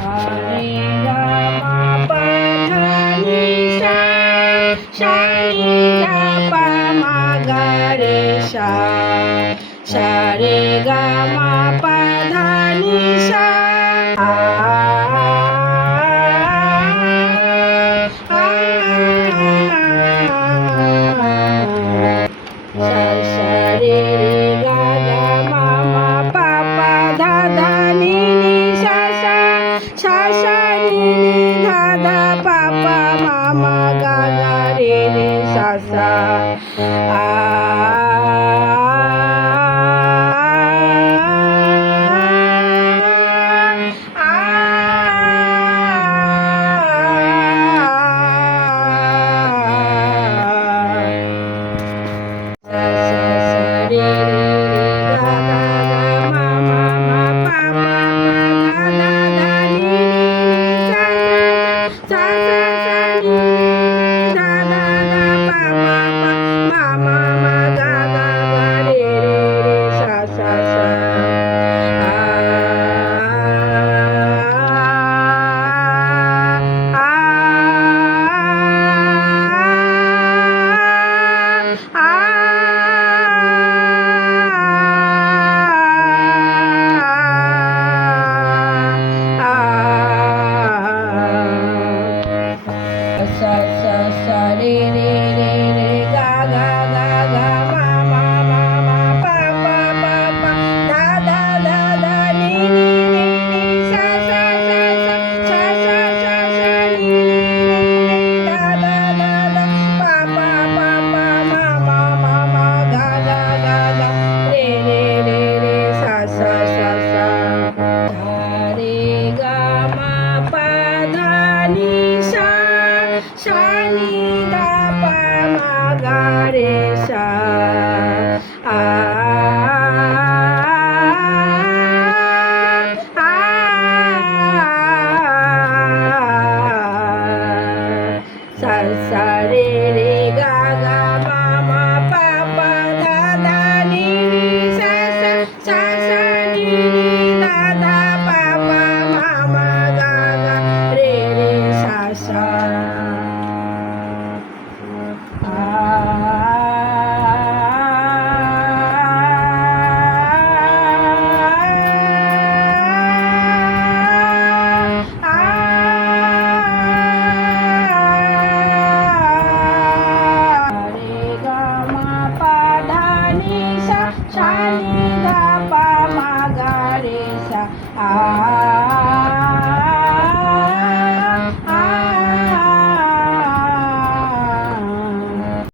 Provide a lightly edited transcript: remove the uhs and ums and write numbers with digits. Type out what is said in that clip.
रे गा मा पा धा नि सा सा नि धा पा मा गा रे सा रे गा मा पा धा नि सा रे गा गा मा मा पा पा धा धा नि सा सा नि धा धा पा पा मा मा गा गा रे सा